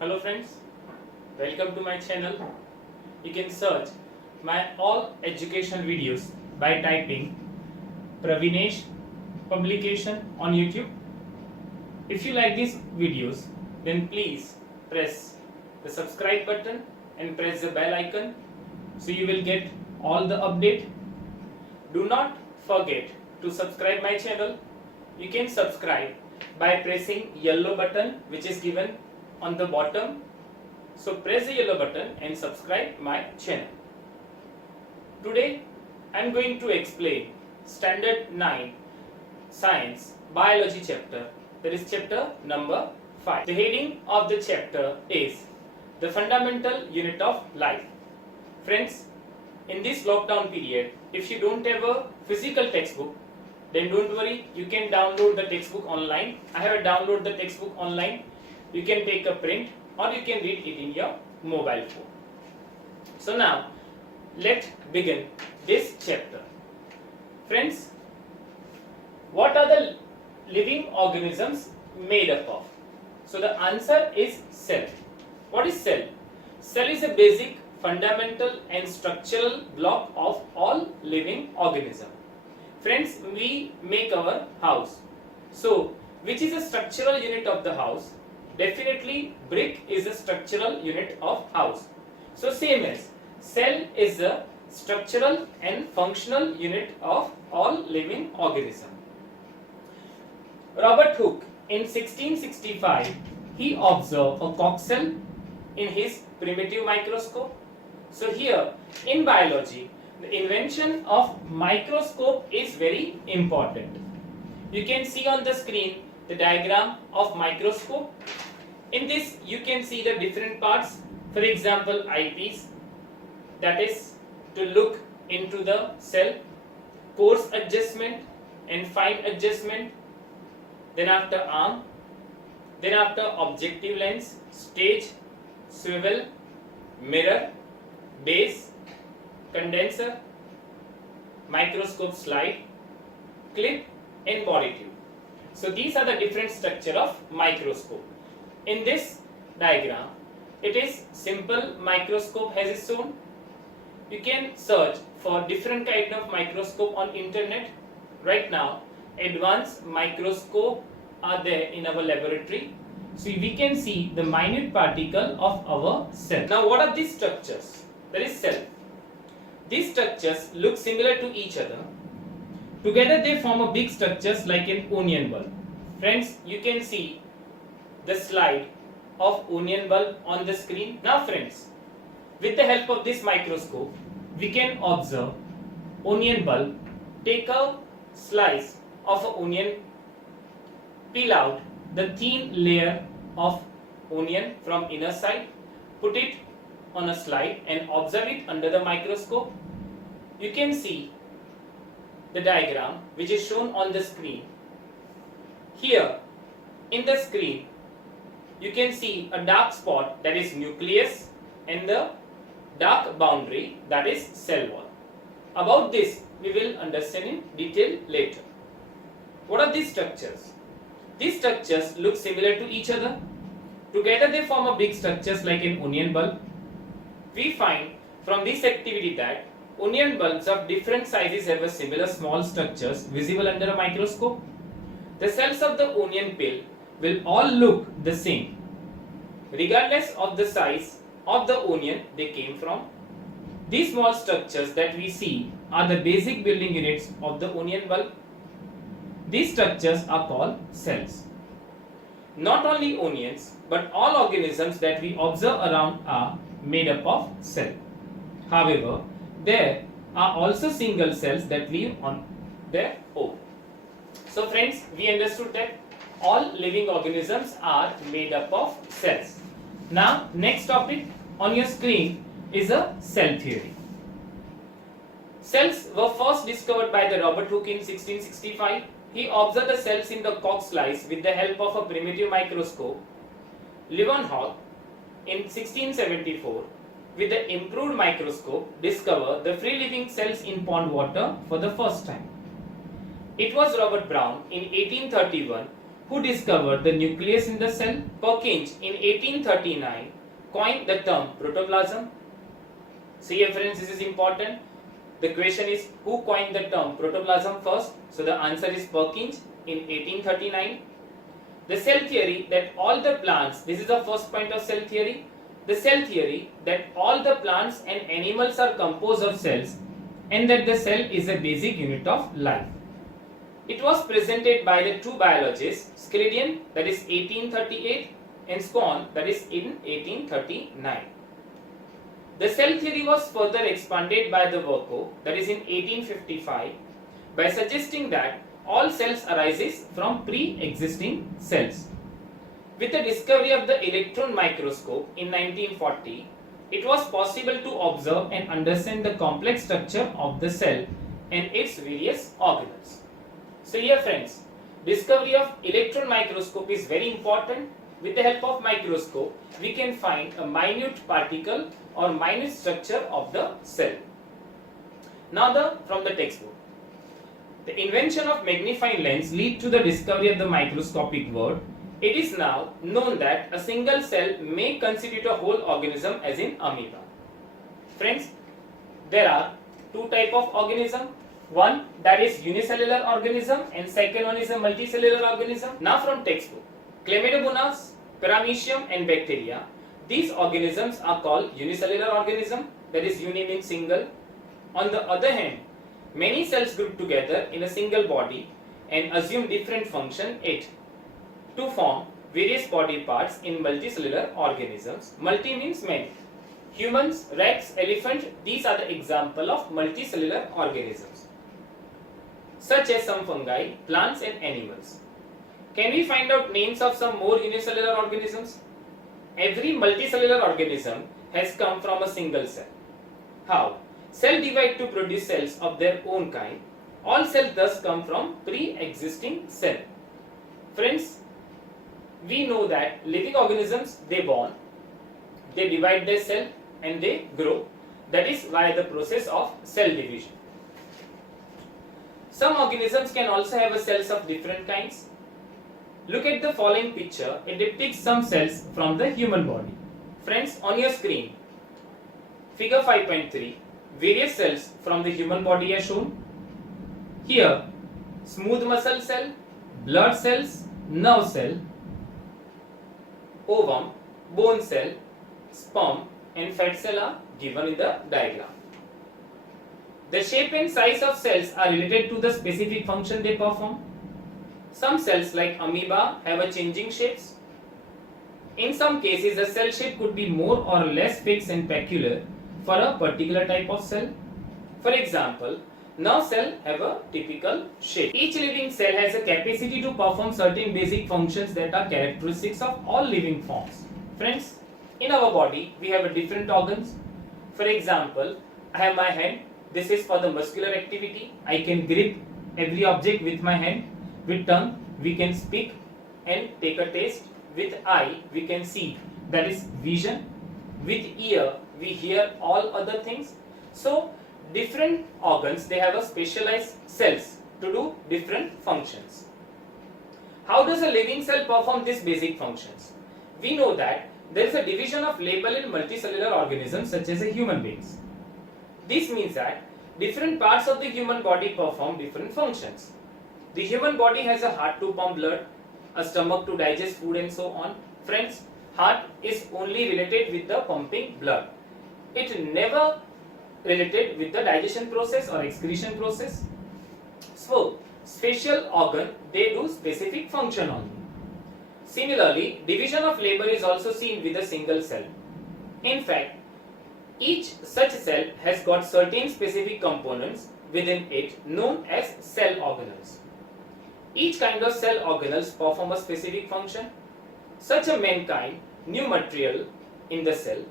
Hello friends, welcome to my channel. You can search my all educational videos by typing Pravinesh publication on YouTube. If you like these videos, then please press the subscribe button and press the bell icon so you will get all the update. Do not forget to subscribe my channel. You can subscribe by pressing yellow button which is given on the bottom. So press the yellow button and subscribe my channel. Today I am going to explain standard 9 science biology chapter, that is chapter number 5. The heading of the chapter is the fundamental unit of life. Friends, in this lockdown period, if you don't have a physical textbook, then don't worry, you can download the textbook online. I have downloaded the textbook online. You can take a print or you can read it in your mobile phone. So now, let's begin this chapter. Friends, what are the living organisms made up of? So the answer is cell. What is cell? Cell is a basic, fundamental and structural block of all living organisms. Friends, we make our house. So, which is a structural unit of the house? Definitely, brick is a structural unit of house. So, same as cell is a structural and functional unit of all living organisms. Robert Hooke in 1665, he observed a coccell in his primitive microscope. So here in biology, the invention of microscope is very important. You can see on the screen the diagram of microscope. In this you can see the different parts. For example, eyepiece, that is to look into the cell, coarse adjustment and fine adjustment, then after arm, then after objective lens, stage, swivel, mirror, base, condenser, microscope slide, clip and body tube. So these are the different structure of microscope. In this diagram, it is simple microscope has it shown. You can search for different kind of microscope on internet. Right now, advanced microscope are there in our laboratory. So we can see the minute particle of our cell. Now what are these structures? That is cell. These structures look similar to each other. Together they form a big structures like an onion bulb. Friends, you can see the slide of onion bulb on the screen. Now friends, with the help of this microscope, we can observe onion bulb. Take a slice of an onion, peel out the thin layer of onion from inner side, put it on a slide and observe it under the microscope. You can see the diagram which is shown on the screen. Here in the screen you can see a dark spot, that is nucleus, and the dark boundary, that is cell wall. About this we will understand in detail later. What are these structures? These structures look similar to each other. Together they form a big structures like an onion bulb. We find from this activity that onion bulbs of different sizes have a similar small structures visible under a microscope. The cells of the onion peel will all look the same, regardless of the size of the onion they came from. These small structures that we see are the basic building units of the onion bulb. These structures are called cells. Not only onions, but all organisms that we observe around are made up of cell. However, there are also single cells that live on their own. So friends, we understood that all living organisms are made up of cells. Now, next topic on your screen is a cell theory. Cells were first discovered by the Robert Hooke in 1665. He observed the cells in the Koch slice with the help of a primitive microscope. Leeuwenhoek in 1674 with the improved microscope discovered the free living cells in pond water for the first time. It was Robert Brown in 1831 who discovered the nucleus in the cell. Purkinje in 1839 coined the term protoplasm. So here friends, this is important. The question is, who coined the term protoplasm first? So the answer is Purkinje in 1839. The cell theory that all the plants, this is the first point of cell theory. The cell theory that all the plants and animals are composed of cells and that the cell is a basic unit of life. It was presented by the two biologists, Schleiden, that is 1838, and Schwann, that is in 1839. The cell theory was further expanded by the Virchow, that is in 1855, by suggesting that all cells arises from pre-existing cells. With the discovery of the electron microscope in 1940, it was possible to observe and understand the complex structure of the cell and its various organelles. So here friends, discovery of electron microscope is very important. With the help of microscope, we can find a minute particle or minute structure of the cell. Now from the textbook. The invention of magnifying lens led to the discovery of the microscopic world. It is now known that a single cell may constitute a whole organism, as in amoeba. Friends, there are two types of organism. One that is unicellular organism and second one is a multicellular organism. Now from textbook. Chlamydomonas, Paramecium and bacteria. These organisms are called unicellular organism, that is uni means single. On the other hand, many cells group together in a single body and assume different function to form various body parts in multicellular organisms. Multi means many. Humans, rats, elephant, these are the example of multicellular organisms, such as some fungi, plants and animals. Can we find out names of some more unicellular organisms? Every multicellular organism has come from a single cell. How? Cell divide to produce cells of their own kind. All cells thus come from pre-existing cell. Friends, we know that living organisms, they born, they divide their cell and they grow. That is via the process of cell division. Some organisms can also have a cells of different kinds. Look at the following picture. It depicts some cells from the human body. Friends, on your screen, figure 5.3, various cells from the human body are shown. Here, smooth muscle cell, blood cells, nerve cell, ovum, bone cell, sperm and fat cell are given in the diagram. The shape and size of cells are related to the specific function they perform. Some cells like amoeba have a changing shapes. In some cases, the cell shape could be more or less fixed and peculiar for a particular type of cell. For example, nerve cell have a typical shape. Each living cell has a capacity to perform certain basic functions that are characteristics of all living forms. Friends, in our body, we have different organs. For example, I have my hand. This is for the muscular activity. I can grip every object with my hand. With tongue, we can speak and take a taste. With eye, we can see, that is vision. With ear, we hear all other things. So, different organs, they have a specialized cells to do different functions. How does a living cell perform these basic functions? We know that there is a division of label in multicellular organisms such as human beings. This means that different parts of the human body perform different functions. The human body has a heart to pump blood, a stomach to digest food and so on. Friends, heart is only related with the pumping blood. It never related with the digestion process or excretion process. So, special organ, they do specific function only. Similarly, division of labor is also seen with a single cell. In fact, each such cell has got certain specific components within it known as cell organelles. Each kind of cell organelles perform a specific function. Such a mankind, new material in the cell,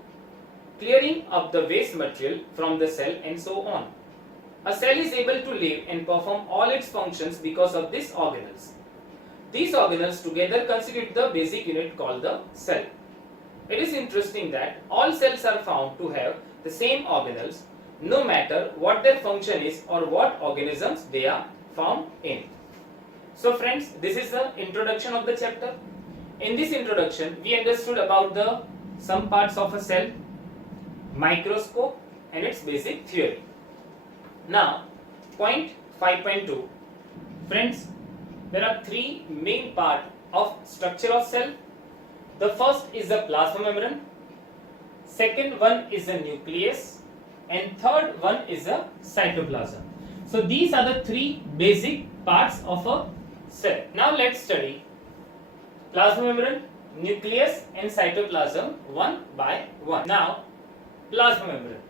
clearing up the waste material from the cell and so on. A cell is able to live and perform all its functions because of these organelles. These organelles together constitute the basic unit called the cell. It is interesting that all cells are found to have the same organelles no matter what their function is or what organisms they are found in. So friends, this is the introduction of the chapter. In this introduction, we understood about the some parts of a cell, microscope and its basic theory. Now, point 5.2. Friends, there are three main parts of structure of cell. The first is the plasma membrane, second one is the nucleus, and third one is the cytoplasm. So these are the three basic parts of a cell. Now let's study plasma membrane, nucleus and cytoplasm one by one. Now, plasma membrane.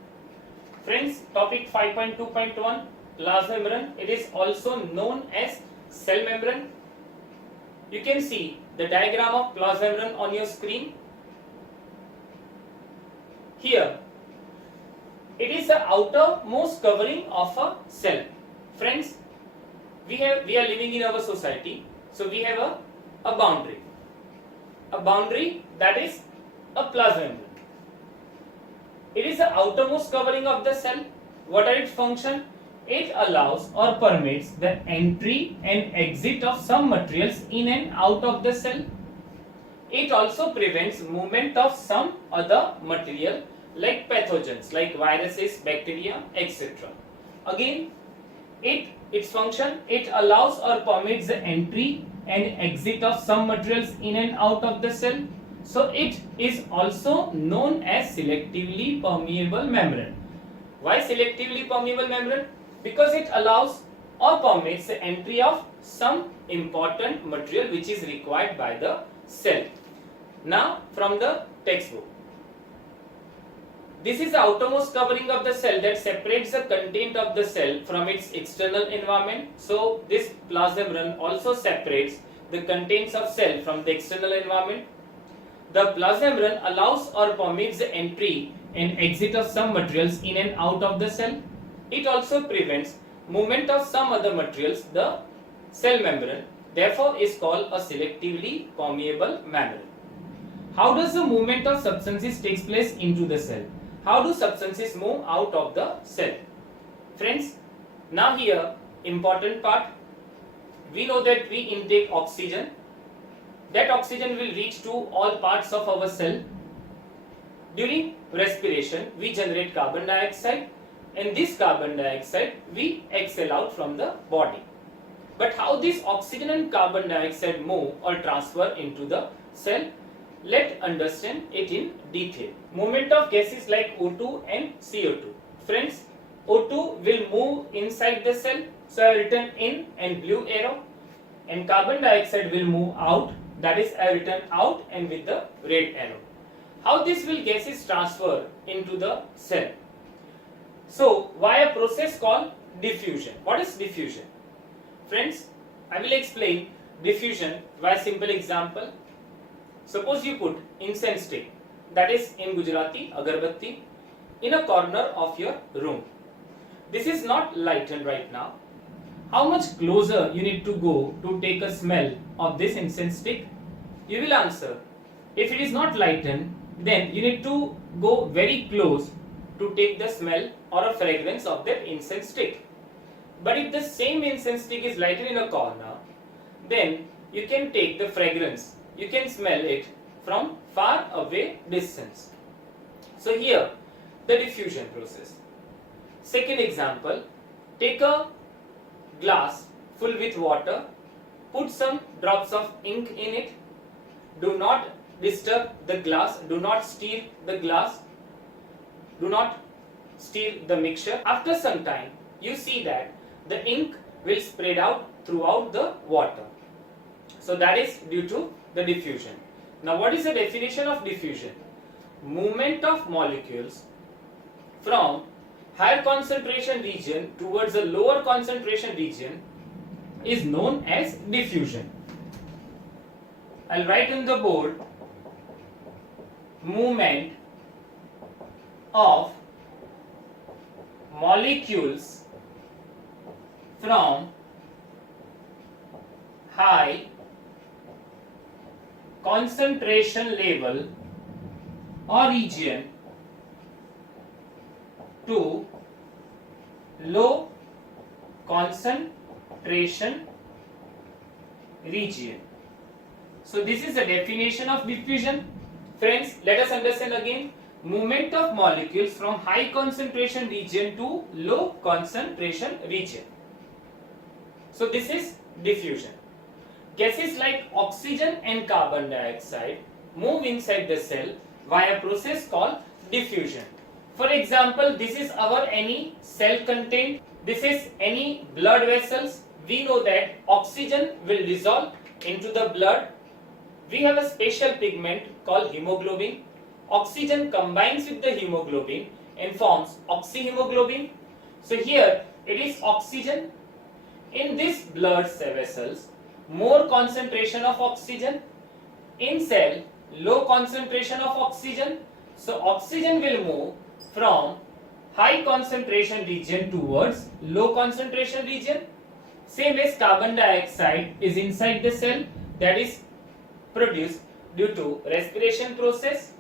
Friends, topic 5.2.1, plasma membrane. It is also known as cell membrane. You can see the diagram of plasma membrane on your screen. Here, it is the outermost covering of a cell. Friends, we are living in our society, so we have a boundary. A boundary that is a plasma membrane. It is the outermost covering of the cell. What are its function? It allows or permits the entry and exit of some materials in and out of the cell. It also prevents movement of some other material like pathogens like viruses, bacteria, etc. Again, its function, it allows or permits the entry and exit of some materials in and out of the cell. So it is also known as selectively permeable membrane. Why selectively permeable membrane? Because it allows or permits the entry of some important material which is required by the cell. Now from the textbook. This is the outermost covering of the cell that separates the content of the cell from its external environment. So this plasma membrane also separates the contents of cell from the external environment. The plasma membrane allows or permits the entry and exit of some materials in and out of the cell. It also prevents movement of some other materials. The cell membrane therefore is called a selectively permeable membrane. How does the movement of substances takes place into the cell? How do substances move out of the cell? Friends, now here important part. We know that we intake oxygen. That oxygen will reach to all parts of our cell. During respiration, we generate carbon dioxide, and this carbon dioxide we exhale out from the body. But how this oxygen and carbon dioxide move or transfer into the cell? Let's understand it in detail. Movement of gases like O2 and CO2. Friends, O2 will move inside the cell, so I have written in and blue arrow, and carbon dioxide will move out, that is I have written out and with the red arrow. How this will gases transfer into the cell? So via a process called diffusion. What is diffusion? Friends, I will explain diffusion by a simple example. Suppose you put incense stick, that is in Gujarati agarbatti, in a corner of your room. This is not lightened right now. How much closer you need to go to take a smell of this incense stick? You will answer, if it is not lightened, then you need to go very close to take the smell or a fragrance of that incense stick. But if the same incense stick is lighted in a corner, then you can take the fragrance, you can smell it from far away distance. So here the diffusion process. Second example, take a glass full with water, put some drops of ink in it, do not disturb the glass, do not stir the glass, do not stir the mixture. After some time, you see that the ink will spread out throughout the water. So that is due to the diffusion. Now what is the definition of diffusion? Movement of molecules from higher concentration region towards a lower concentration region is known as diffusion. I'll write on the board, movement of molecules from high concentration level or region to low concentration region. So this is the definition of diffusion. Friends, let us understand again. Movement of molecules from high concentration region to low concentration region. So this is diffusion. Gases like oxygen and carbon dioxide move inside the cell via a process called diffusion. For example, this is our any cell contained. This is any blood vessels. We know that oxygen will dissolve into the blood. We have a special pigment called hemoglobin. Oxygen combines with the hemoglobin and forms oxyhemoglobin. So here it is oxygen. In this blood vessels, more concentration of oxygen. In cell, low concentration of oxygen. So oxygen will move from high concentration region towards low concentration region. Same as carbon dioxide is inside the cell, that is produced due to respiration process.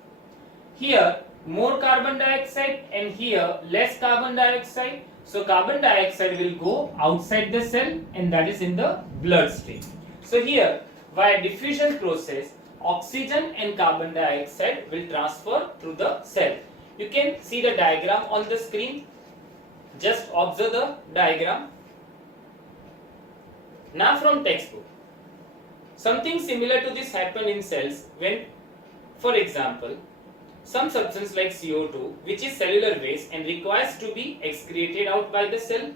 Here more carbon dioxide and here less carbon dioxide. So carbon dioxide will go outside the cell and that is in the bloodstream. So here via diffusion process, oxygen and carbon dioxide will transfer through the cell. You can see the diagram on the screen. Just observe the diagram. Now from textbook. Something similar to this happen in cells when, for example, some substance like CO2, which is cellular waste and requires to be excreted out by the cell,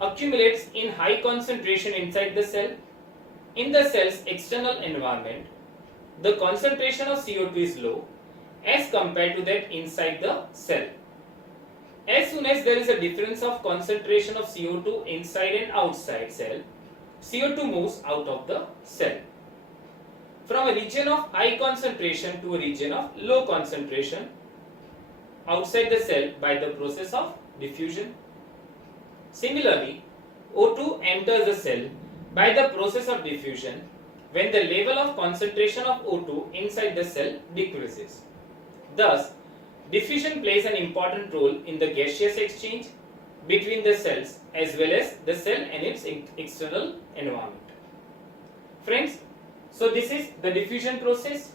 accumulates in high concentration inside the cell. In the cell's external environment, the concentration of CO2 is low as compared to that inside the cell. As soon as there is a difference of concentration of CO2 inside and outside cell, CO2 moves out of the cell. From a region of high concentration to a region of low concentration outside the cell by the process of diffusion. Similarly, O2 enters the cell by the process of diffusion when the level of concentration of O2 inside the cell decreases. Thus, diffusion plays an important role in the gaseous exchange between the cells as well as the cell and its external environment. Friends, so this is the diffusion process.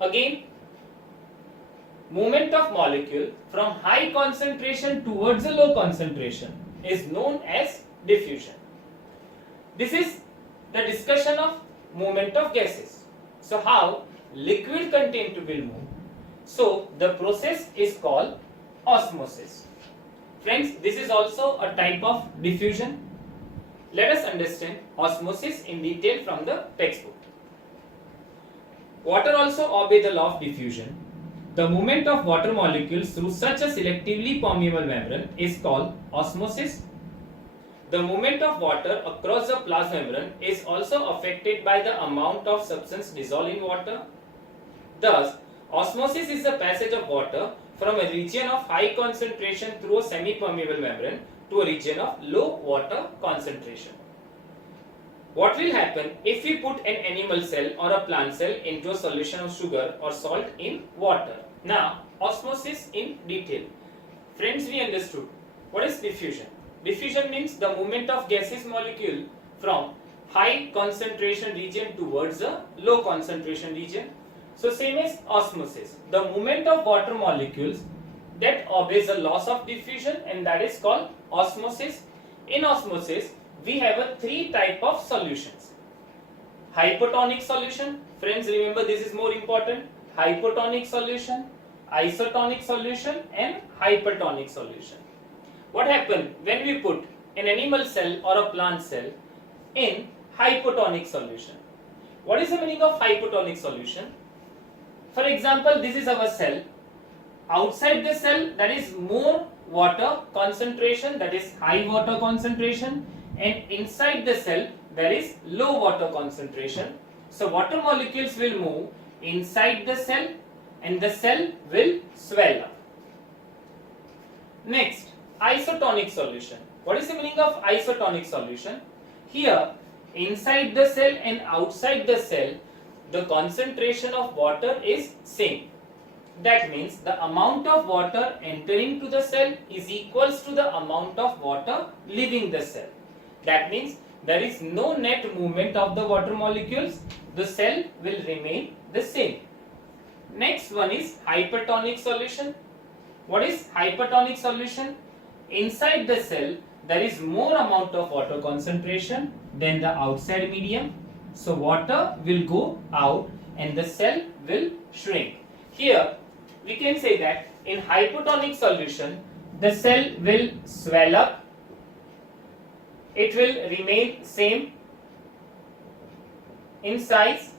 Again, movement of molecule from high concentration towards a low concentration is known as diffusion. This is the discussion of movement of gases. So how liquid content will move. So the process is called osmosis. Friends, this is also a type of diffusion. Let us understand osmosis in detail from the textbook. Water also obeys the law of diffusion. The movement of water molecules through such a selectively permeable membrane is called osmosis. The movement of water across the plasma membrane is also affected by the amount of substance dissolved in water. Thus, osmosis is the passage of water from a region of high concentration through a semi-permeable membrane to a region of low water concentration. What will happen if we put an animal cell or a plant cell into a solution of sugar or salt in water? Now, osmosis in detail. Friends, we understood. What is diffusion? Diffusion means the movement of gaseous molecule from high concentration region towards a low concentration region. So same as osmosis, the movement of water molecules that obeys the laws of diffusion, and that is called osmosis. In osmosis, we have a three type of solutions. Hypotonic solution, friends remember this is more important. Hypotonic solution, isotonic solution and hypertonic solution. What happens when we put an animal cell or a plant cell in hypotonic solution? What is the meaning of hypotonic solution? For example, this is our cell. Outside the cell there is more water concentration, that is high water concentration, and inside the cell there is low water concentration. So water molecules will move inside the cell and the cell will swell up. Next, isotonic solution. What is the meaning of isotonic solution? Here, inside the cell and outside the cell, the concentration of water is same. That means the amount of water entering to the cell is equals to the amount of water leaving the cell. That means there is no net movement of the water molecules, the cell will remain the same. Next one is hypertonic solution. What is hypertonic solution? Inside the cell there is more amount of water concentration than the outside medium. So water will go out and the cell will shrink. Here we can say that in hypotonic solution the cell will swell up, it will remain same in size,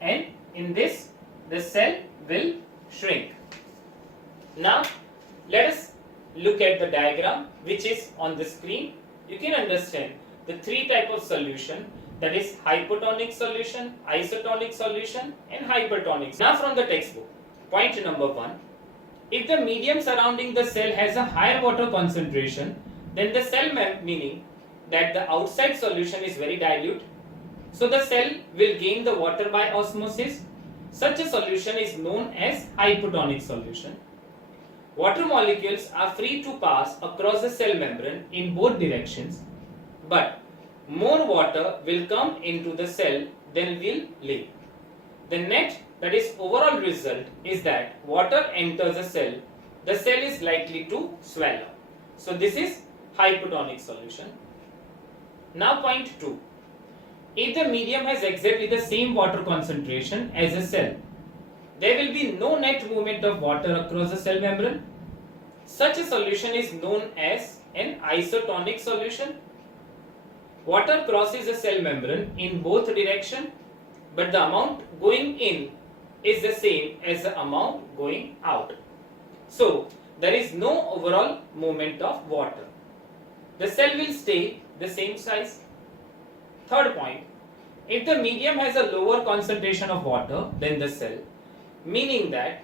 and in this the cell will shrink. Now let us look at the diagram which is on the screen. You can understand the three types of solution, that is hypotonic solution, isotonic solution and hypertonic. Now from the textbook, point number 1, if the medium surrounding the cell has a higher water concentration, then the cell meaning that the outside solution is very dilute, so the cell will gain the water by osmosis. Such a solution is known as hypotonic solution. Water molecules are free to pass across the cell membrane in both directions, but more water will come into the cell than will leave. The net, that is overall result, is that water enters the cell is likely to swell up. So this is hypotonic solution. Now point 2. If the medium has exactly the same water concentration as a cell, there will be no net movement of water across the cell membrane. Such a solution is known as an isotonic solution. Water crosses the cell membrane in both directions, but the amount going in is the same as the amount going out. So there is no overall movement of water. The cell will stay the same size. Third point, if the medium has a lower concentration of water than the cell, meaning that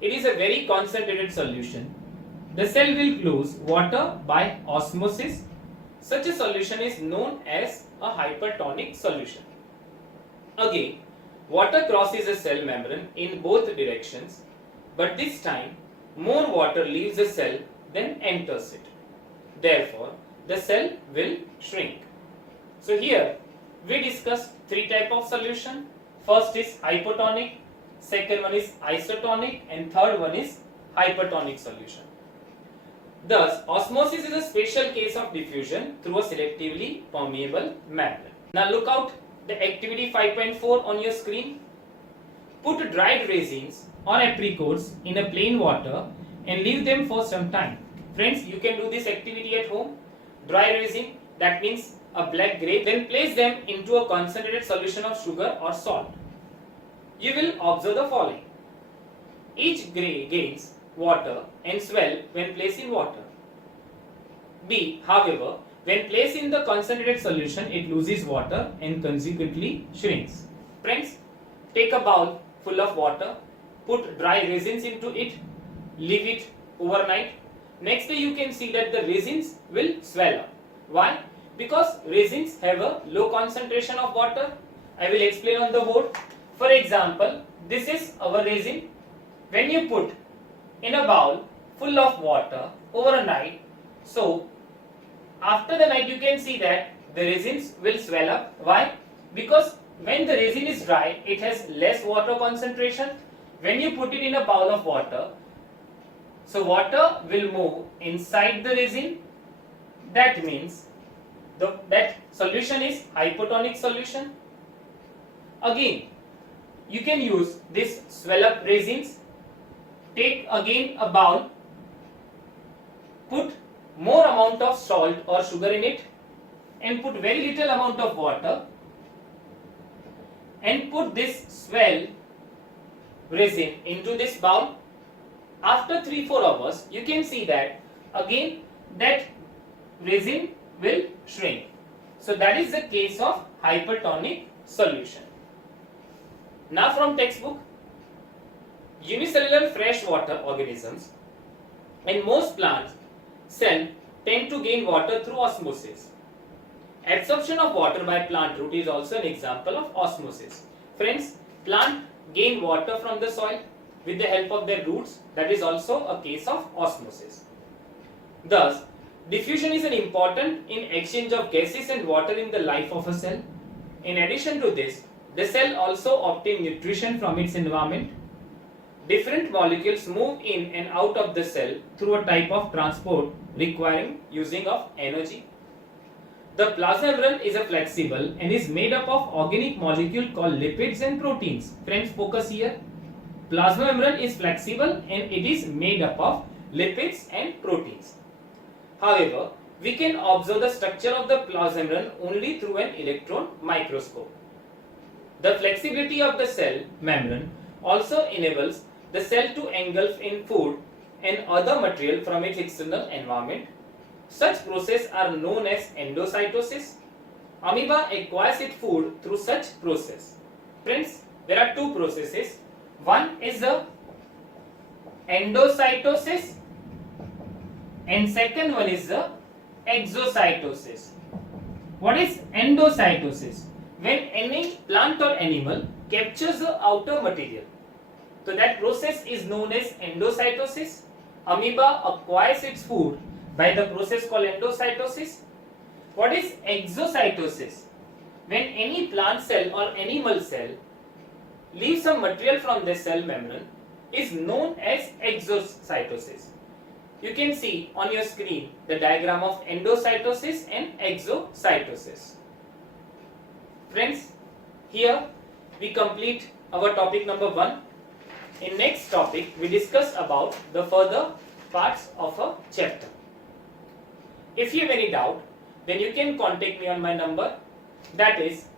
it is a very concentrated solution, the cell will lose water by osmosis. Such a solution is known as a hypertonic solution. Again, water crosses the cell membrane in both directions, but this time more water leaves the cell than enters it. Therefore, the cell will shrink. So here we discussed three types of solution. First is hypotonic, second one is isotonic, and third one is hypertonic solution. Thus, osmosis is a special case of diffusion through a selectively permeable membrane. Now look out the activity 5.4 on your screen. Put dried raisins or apricots in a plain water and leave them for some time. Friends, you can do this activity at home. Dry raisin, that means a black grape, then place them into a concentrated solution of sugar or salt. You will observe the following. Each grape gains water and swell when placed in water. B, however, when placed in the concentrated solution, it loses water and consequently shrinks. Friends, take a bowl full of water, put dry raisins into it, leave it overnight. Next day you can see that the raisins will swell up. Why? Because raisins have a low concentration of water. I will explain on the board. For example, this is our raisin. When you put in a bowl full of water over a night, so after the night you can see that the raisins will swell up. Why? Because when the raisin is dry, it has less water concentration. When you put it in a bowl of water, so water will move inside the raisin. That means that solution is hypotonic solution. Again, you can use this swell up raisins. Take again a bowl, put more amount of salt or sugar in it and put very little amount of water and put this swell resin into this bowl. After 3-4 hours, you can see that again that resin will shrink. So that is the case of hypertonic solution. Now from textbook, unicellular freshwater organisms and most plant cells tend to gain water through osmosis. Absorption of water by plant root is also an example of osmosis. Friends, plant gain water from the soil with the help of their roots. That is also a case of osmosis. Thus, Diffusion is an important in exchange of gases and water in the life of a cell. In addition to this, the cell also obtains nutrition from its environment. Different molecules move in and out of the cell through a type of transport requiring using of energy. The plasma membrane is a flexible and is made up of organic molecule called lipids and proteins. Friends, focus here. Plasma membrane is flexible and it is made up of lipids and proteins. However, we can observe the structure of the plasma membrane only through an electron microscope. The flexibility of the cell membrane also enables the cell to engulf in food and other material from its external environment. Such processes are known as endocytosis. Amoeba acquires its food through such process. Friends, there are two processes. One is the endocytosis and second one is the exocytosis. What is endocytosis? When any plant or animal captures the outer material. So that process is known as endocytosis. Amoeba acquires its food by the process called endocytosis. What is exocytosis? When any plant cell or animal cell leaves some material from the cell membrane is known as exocytosis. You can see on your screen the diagram of endocytosis and exocytosis. Friends, here we complete our topic number 1. In next topic, we discuss about the further parts of a chapter. If you have any doubt, then you can contact me on my number, that is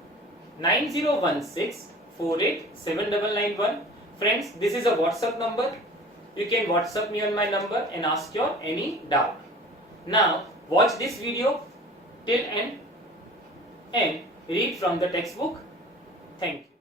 9016487991. Friends, this is a WhatsApp number. You can WhatsApp me on my number and ask your any doubt. Now, watch this video till end and read from the textbook. Thank you.